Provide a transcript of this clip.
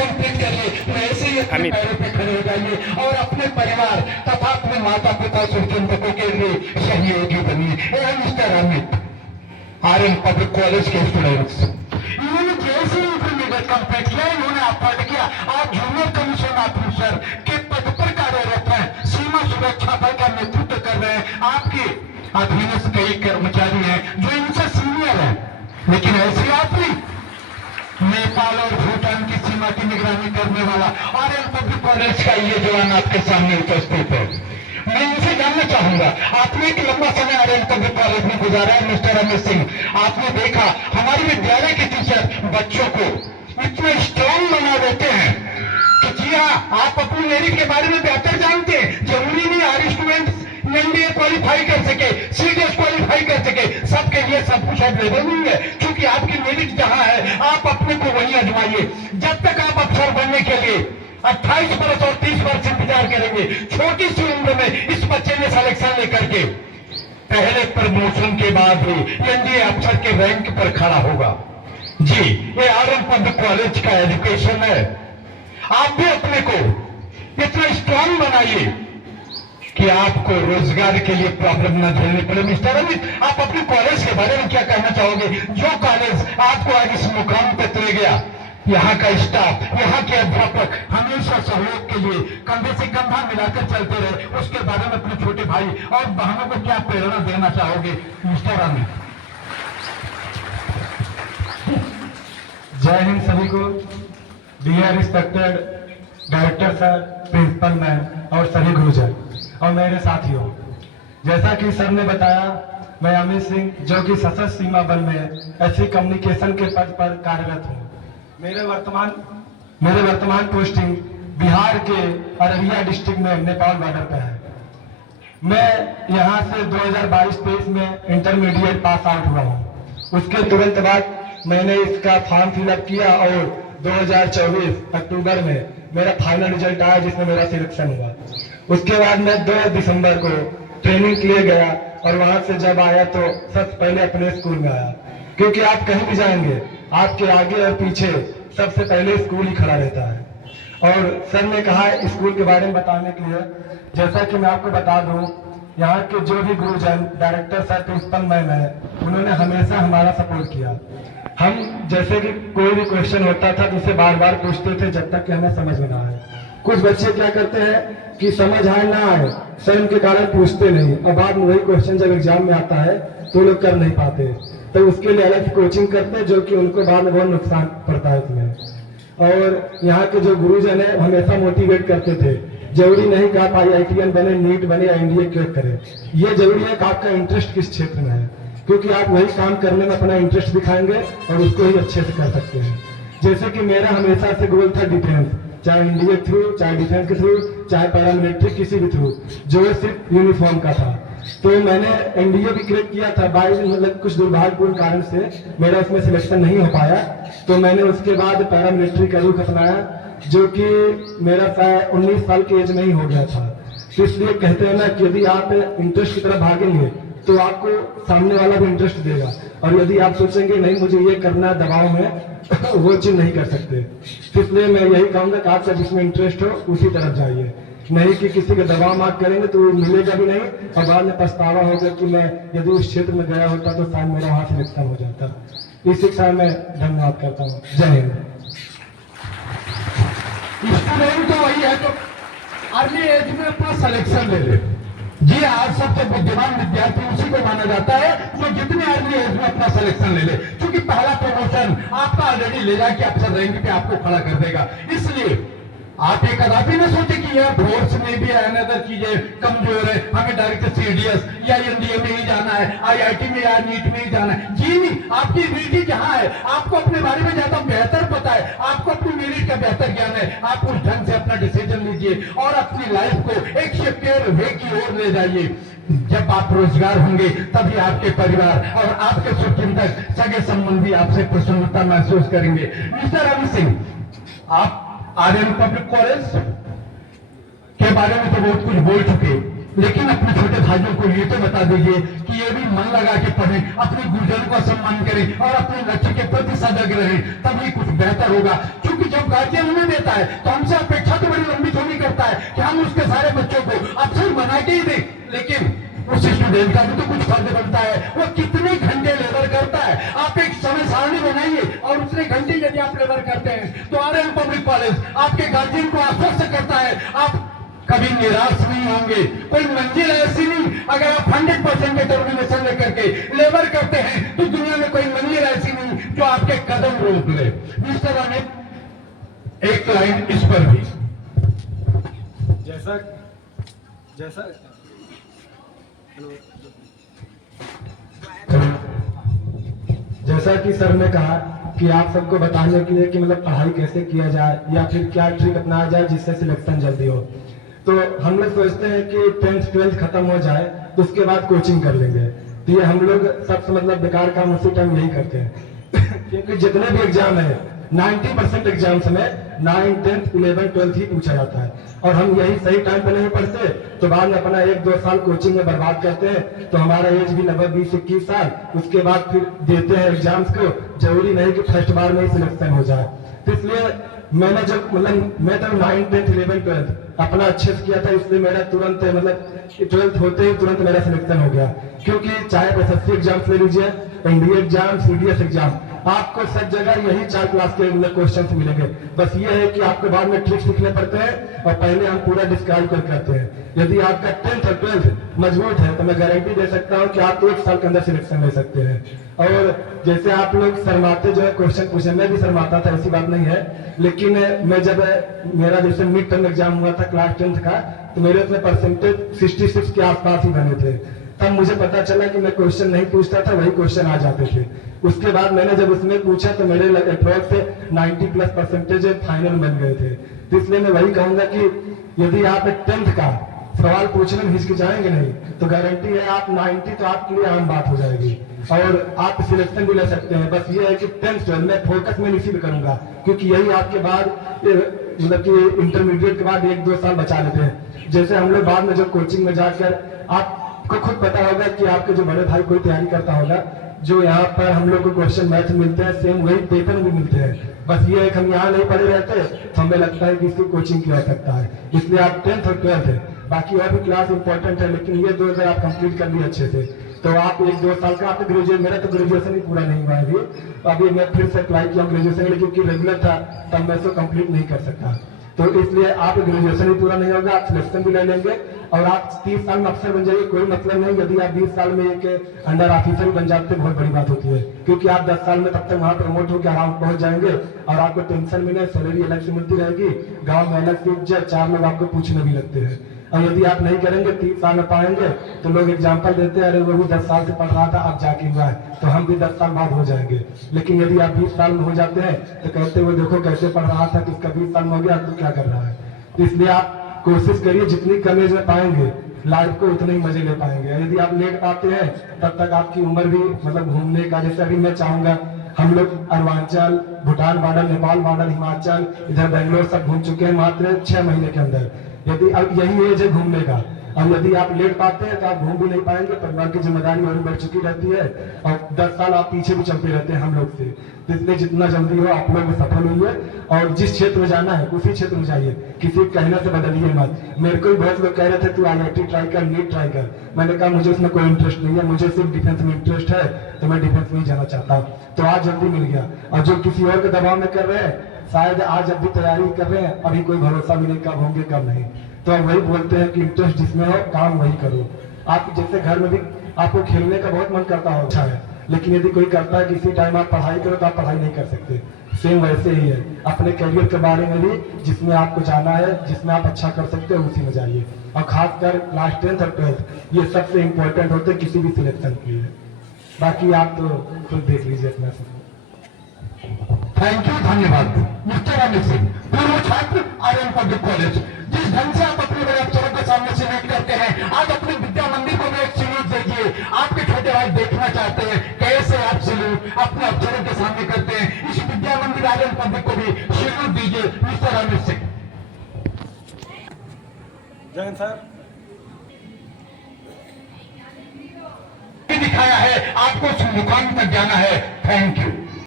ऐसे ही अपने पैरों पे खड़े हो जाइए और अपने परिवार तथा अपने माता पिता शुभचिंतकों के लिए सहयोगी बनिए। Mister Amit, Aryan public college के स्टूडेंट्स, इन्होंने जैसे इंटरमीडिएट कंप्लीट किया, इन्होंने अपार्ट किया, आज जूनियर कमीशन ऑफिसर के पद पर कार्यरत है, सीमा सुरक्षा बल का नेतृत्व कर रहे हैं। आपके अधीनस्थ कई कर्मचारी हैं जो इनसे सीनियर है, लेकिन ऐसी आपने नेपाल और भूटान की सीमा की निगरानी करने वाला आर्यन पब्लिक कॉलेज का ये जवान आपके सामने उपस्थित है। मैं इनसे जानना चाहूंगा, आपने एक लंबा समय आर्यन पब्लिक कॉलेज में गुजारा है मिस्टर अमित सिंह, आपने देखा हमारे विद्यालय के टीचर बच्चों को इतना स्ट्रॉन्ग बना देते हैं कि जी हाँ, आप अपनी मेरिट के बारे में बेहतर जानते हैं। जरूरी नहीं हर स्टूडेंट एनडीए क्वालिफाई कर सके, सीडीएस क्वालिफाई कर सके, सबके लिए सब कुछ अवेलेबल नहीं है, क्योंकि आपकी मेरिट जहां है आप अपने को वहीं आजमाइए। जब तक आप अफसर बनने के लिए 28 वर्ष और 30 वर्ष इंतजार करेंगे, छोटी सी उम्र में इस बच्चे ने सिलेक्शन लेकर के पहले प्रमोशन के बाद ही एनडीए अफसर के रैंक पर खड़ा होगा। जी, ये आर्यन पब्लिक कॉलेज का एजुकेशन है। आप भी अपने को इतना स्ट्रांग बनाइए कि आपको रोजगार के लिए प्रॉब्लम न झेलनी पड़े। मिस्टर अमित, आप अपने कॉलेज के बारे में क्या कहना चाहोगे? जो कॉलेज आपको आज इस मुकाम तक ले गया, यहाँ का स्टाफ, यहाँ के अध्यापक हमेशा सहयोग के लिए कंधे से कंधा मिलाकर चलते रहे, उसके बारे में अपने छोटे भाई और बहनों को क्या प्रेरणा देना चाहोगे मिस्टर अमित? जय हिंद सभी को। Dear respected director sir, principal ma'am और सभी गुरुजन और मेरे साथियों, जैसा कि सर ने बताया, मैं अमित सिंह जो कि सशस्त्र सीमा बल में एससी कम्युनिकेशन के पद पर कार्यरत हूँ। मेरे वर्तमान पोस्टिंग बिहार के अररिया डिस्ट्रिक्ट में नेपाल बॉर्डर पर है। मैं यहाँ से 2022-23 में इंटरमीडिएट पास आउट हुआ हूँ। उसके तुरंत बाद मैंने इसका फॉर्म फिलअप किया और 2024 अक्टूबर में मेरा फाइनल रिजल्ट आया, जिसमें मेरा सिलेक्शन हुआ। उसके बाद मैं 2 दिसंबर को ट्रेनिंग के लिए गया और वहां से जब आया तो सबसे पहले अपने स्कूल में आया, क्योंकि आप कहीं भी जाएंगे आपके आगे और पीछे सबसे पहले स्कूल ही खड़ा रहता है। और सर ने कहा स्कूल के बारे में बताने के लिए, जैसा कि मैं आपको बता दूं, यहाँ के जो भी गुरुजन, डायरेक्टर सर, प्रिंसिपल मैम है, उन्होंने हमेशा हमारा सपोर्ट किया। हम जैसे कि कोई भी क्वेश्चन होता था तो उसे बार बार पूछते थे जब तक कि हमें समझ में ना आए। कुछ बच्चे क्या करते हैं कि समझ आए ना आए, स्वयं के कारण पूछते नहीं, और बाद में वही क्वेश्चन जब एग्जाम में आता है तो लोग कर नहीं पाते, तो उसके लिए अलग कोचिंग करते हैं, जो कि उनको बाद में बहुत नुकसान पड़ता है उसमें। और यहाँ के जो गुरुजन है हमेशा मोटिवेट करते थे, जरूरी नहीं कि आप IITian बने, नीट बने या एनडीए क्लियर करें, ये जरूरी है कि आपका इंटरेस्ट किस क्षेत्र में है, क्योंकि आप वही काम करने में अपना इंटरेस्ट दिखाएंगे और उसको ही अच्छे से कर सकते हैं। जैसे कि मेरा हमेशा से गोल था डिफेंस, चाहे एनडीए के थ्रू, चाहे डिफेंस के थ्रू, चाहे पैरामिलिट्री, किसी भी थ्रू, जो सिर्फ यूनिफॉर्म का था। तो मैंने एनडीए भी क्रैक किया था, मतलब कुछ दुर्भाग्यपूर्ण कारण से मेरा उसमें सिलेक्शन नहीं हो पाया, तो मैंने उसके बाद पैरामिलिट्री का रुख अपनाया, जो कि मेरा 19 साल की एज में ही हो गया था। तो इसलिए कहते हैं ना कि यदि आप इंटरेस्ट की तरफ भागेंगे तो आपको सामने वाला भी इंटरेस्ट देगा, और यदि आप सोचेंगे नहीं मुझे ये करना दबाव में वो चीज नहीं कर सकते। इसलिए मैं यही कहूंगा कि आपका जिसमें इंटरेस्ट हो उसी तरफ जाइए, नहीं कि किसी के दबाव मार करेंगे तो मिलेगा भी नहीं, और बाद में पछतावा होगा कि मैं यदि उस क्षेत्र में गया होता तो शायद मेरा वहां सिलेक्शन हो जाता। इस शिक्षा में धन्यवाद करता हूँ। जय हिंद। स्टूडेंट तो वही है तो अर्ली एज में अपना सिलेक्शन ले ले। जी, आज सबसे बुद्धिमान विद्यार्थी उसी को माना जाता है जो जितने अर्ली एज में अपना सिलेक्शन ले ले, क्योंकि पहला प्रमोशन आपका ऑलरेडी ले जाके अफसर रैंक पे आपको खड़ा कर देगा। इसलिए आप ये कदापि न सोचे कि यह फोर्स में भी अनदर चीजें कमजोर है, हमें डायरेक्ट सीडीएस या एनडीए में ही जाना है, आईआईटी में या नीट में ही जाना है। जी नहीं, आपकी एबिलिटी जहां है, आपको अपने बारे में ज्यादा बेहतर पता है, आपको अपनी मेरिट का बेहतर ज्ञान है, आप उस ढंग से अपना डिसीजन लीजिए और अपनी लाइफ को एक सिक्योर वे की ओर ले जाइए। जब आप रोजगार होंगे तभी आपके परिवार और आपके शुभचिंतक, सगे संबंधी आपसे प्रसन्नता महसूस करेंगे। मिस्टर अमित सिंह, आप आर्यन पब्लिक कॉलेज के बारे में तो बहुत कुछ बोल चुके, लेकिन अपने छोटे भाइयों को ये तो बता दीजिए कि ये भी मन लगा के पढ़ें, अपने गुरुजनों का सम्मान करें और अपने लक्ष्य के प्रति सजग रहें, तभी कुछ बेहतर होगा। क्योंकि जब गार्जियन हमें देता है तो हमसे अपेक्षा तो बड़ी लंबी थोड़ी करता है कि हम उसके सारे बच्चों को अफसर बना के ही दें, लेकिन उस स्टूडेंट का भी तो कुछ फर्ज बनता है, वो कितने घंटे लेबर करता है। आप एक समय सारणी बनाइए और उतने घंटे यदि आप लेबर करते हैं तो आरएन पब्लिक कॉलेज आपके गार्जियन को आश्वस्त करता है, आप कभी निराश नहीं होंगे। कोई मंजिल ऐसी नहीं, अगर आप 100% डिटर्मिनेशन लेकर के लेबर करते हैं तो दुनिया में कोई मंजिल ऐसी नहीं जो आपके कदम रोक ले। मिस्टर अमित, एक लाइन इस पर भी। जैसा जैसा जैसा कि सर ने कहा कि आप सबको बताने के लिए कि मतलब पढ़ाई कैसे किया जाए या फिर क्या ट्रिक अपनाया जाए जिससे सिलेक्शन जल्दी हो, तो हम लोग सोचते हैं कि 10th 12th खत्म हो जाए तो उसके बाद कोचिंग कर लेंगे। तो ये हम लोग सबसे मतलब बेकार काम उसी टाइम यही करते हैं क्योंकि जितने भी एग्जाम है 90% एग्जाम्स में 9th 10th 11th 12th ही पूछा जाता है, और हम यही सही टाइम पे नहीं पढ़ते तो बाद में अपना 1-2 साल कोचिंग में बर्बाद करते हैं, तो हमारा एज भी लगभग 20-21 साल, उसके बाद फिर देते हैं एग्जाम्स को। जरूरी नहीं कि फर्स्ट बार में ही सिलेक्शन हो जाए। तो इसलिए मैंने जब मतलब मैं तो 9th 10th 11th 12th अपना अच्छे से किया था, इसलिए मेरा तुरंत मतलब 12th होते ही तुरंत मेरा सिलेक्शन हो गया। क्योंकि चाहे SSC एग्जाम्स ले लीजिए, NDA एग्जाम, CDS एग्जाम, आपको सब जगह यही 4 क्लास के क्वेश्चन मिलेंगे। बस ये है कि आपको बाद में ट्रिक्स सीखने पड़ते हैं और पहले हम पूरा डिस्क्राइब करते हैं। यदि आपका 10th और 12th मजबूत है तो मैं गारंटी दे सकता हूँ कि आप 1 साल के अंदर सिलेक्शन ले सकते हैं। और जैसे आप लोग शर्माते जो है क्वेश्चन पूछने, मैं भी शर्माता था, ऐसी बात नहीं है, लेकिन मैं जब मेरा जैसे मिड टर्म एग्जाम हुआ था क्लास 10th का, तो मेरे उसमें परसेंटेज 66 के आसपास ही बने थे। तब मुझे पता चला कि मैं क्वेश्चन नहीं पूछता था, वही क्वेश्चन आ जाते थे। उसके बाद मैंने जब उसमें पूछा तो मेरे अप्रॉक्स 90+ परसेंटेज फाइनल बन गए थे। तो इसलिए मैं वही कहूंगा कि यदि आप 10th का सवाल पूछने में हिचकिचाएंगे नहीं तो गारंटी है आप 90 तो आपके लिए आम बात हो जाएगी और आप सिलेक्शन भी ले सकते हैं। बस ये है कि 10th 12th में फोकस में इसी पे करूंगा, क्योंकि यही आपके बाद मतलब कि इंटरमीडिएट के बाद 1-2 साल बचा लेते हैं। जैसे हम लोग बाद में जो कोचिंग में जाकर, आपको खुद पता होगा कि आपके जो बड़े भाई कोई तैयारी करता होगा, जो यहाँ पर हम लोग को क्वेश्चन मैथ मिलते हैं सेम वही पेपर भी मिलते हैं। बस ये है कि हम यहाँ नहीं पढ़े रहते तो हमें लगता है कि इसकी कोचिंग की आवश्यकता है। इसलिए आप 10th और 12th है, बाकी और भी क्लास इंपॉर्टेंट है, लेकिन ये 2 अगर आप कंप्लीट कर लिए अच्छे से तो आप 1-2 साल का आपका ग्रेजुएट, मेरा तो ग्रेजुएशन ही पूरा नहीं हुआ है अभी मैं फिर से अप्लाई किया ग्रेजुएशन, लेकिन क्योंकि रेगुलर था तब मैं इसको कंप्लीट नहीं कर सकता। तो इसलिए आप ग्रेजुएशन भी पूरा नहीं होगा, आप सिलेक्शन भी ले लेंगे और आप 30 साल में अफसर बन जाइए, कोई मतलब नहीं। यदि आप 20 साल में एक अंडर ऑफिसर बन जाते हैं बहुत बड़ी बात होती है, क्योंकि आप 10 साल में तब तक वहां प्रमोट होकर आराम पहुंच जाएंगे और आपको टेंशन भी नहीं, सैलरी अलग से मिलती रहेगी, गाँव में अलग से इज्जत, 4 लोग आपको पूछने भी लगते हैं। और यदि आप नहीं करेंगे 30 साल में पाएंगे तो लोग एग्जाम्पल देते हैं, अरे वो भी 10 साल से पढ़ रहा था अब जाके हुआ है, तो हम भी 10 साल बाद हो जाएंगे। लेकिन यदि आप 20 साल में हो जाते हैं तो कहते वो देखो कैसे पढ़ रहा था, किसका 20 साल में हो गया, अब तो क्या कर रहा है। तो इसलिए आप कोशिश करिए जितनी कम एज में पाएंगे लाइफ को उतने ही मजे ले पाएंगे। यदि आप लेट पाते हैं तब तक आपकी उम्र भी मतलब घूमने का, जैसे अभी मैं चाहूंगा हम लोग अरुणाचल, भूटान बॉर्डर, नेपाल बॉर्डर, हिमाचल, इधर बेंगलोर सब घूम चुके हैं मात्र 6 महीने के अंदर। यदि अब यही एज है घूमने का, अब यदि आप लेट पाते हैं तो आप घूम भी नहीं पाएंगे, परिवार की जिम्मेदारी और बढ़ चुकी रहती है और 10 साल आप पीछे भी चलते रहते हैं हम लोग से। तो इसलिए जितना जल्दी हो आप लोग सफल होइए और जिस क्षेत्र में जाना है उसी क्षेत्र में जाइए, किसी कहने से बदलिए मत। मेरे को भी बहुत लोग कह रहे थे तू IIT ट्राई कर, नीट ट्राई कर, मैंने कहा मुझे उसमें कोई इंटरेस्ट नहीं है, मुझे सिर्फ डिफेंस में इंटरेस्ट है तो मैं डिफेंस में ही जाना चाहता हूँ। तो आज जल्दी मिल गया, और जो किसी और के दबाव में कर रहे हैं शायद आज अभी तैयारी कर रहे हैं, अभी कोई भरोसा भी नहीं कब होंगे कब नहीं। तो हम वही बोलते हैं कि इंटरेस्ट जिसमें हो काम वही करो। आप जैसे घर में भी आपको खेलने का बहुत मन करता हो, अच्छा है, लेकिन यदि कोई करता है कि इसी टाइम आप पढ़ाई करो तो आप पढ़ाई नहीं कर सकते। सेम वैसे ही है, अपने करियर के बारे में भी जिसमें आपको जाना है, जिसमें आप अच्छा कर सकते हो उसी में जाइए। और खासकर क्लास 10th और 12th ये सबसे इम्पोर्टेंट होते हैं किसी भी सिलेक्शन के लिए। बाकी आप तो खुद देख लीजिए अपना। थैंक यू, धन्यवाद मिस्टर अमित सिंह, पूर्व छात्र आर्यन पब्लिक कॉलेज। जिस ढंग से आप अपने बड़े अफसरों के सामने सैल्यूट करते हैं, आज अपने विद्या मंदिर को भी एक सैल्यूट देखिए। आपके छोटे भाई देखना चाहते हैं कैसे आप सैल्यूट अपने अफसरों के सामने करते हैं। इस विद्या मंदिर आर्यन पब्लिक को भी सैल्यूट दीजिए मिस्टर अमित सिंह। जय सर। दिखाया है आपको उस मुकाम तक जाना है। Thank you.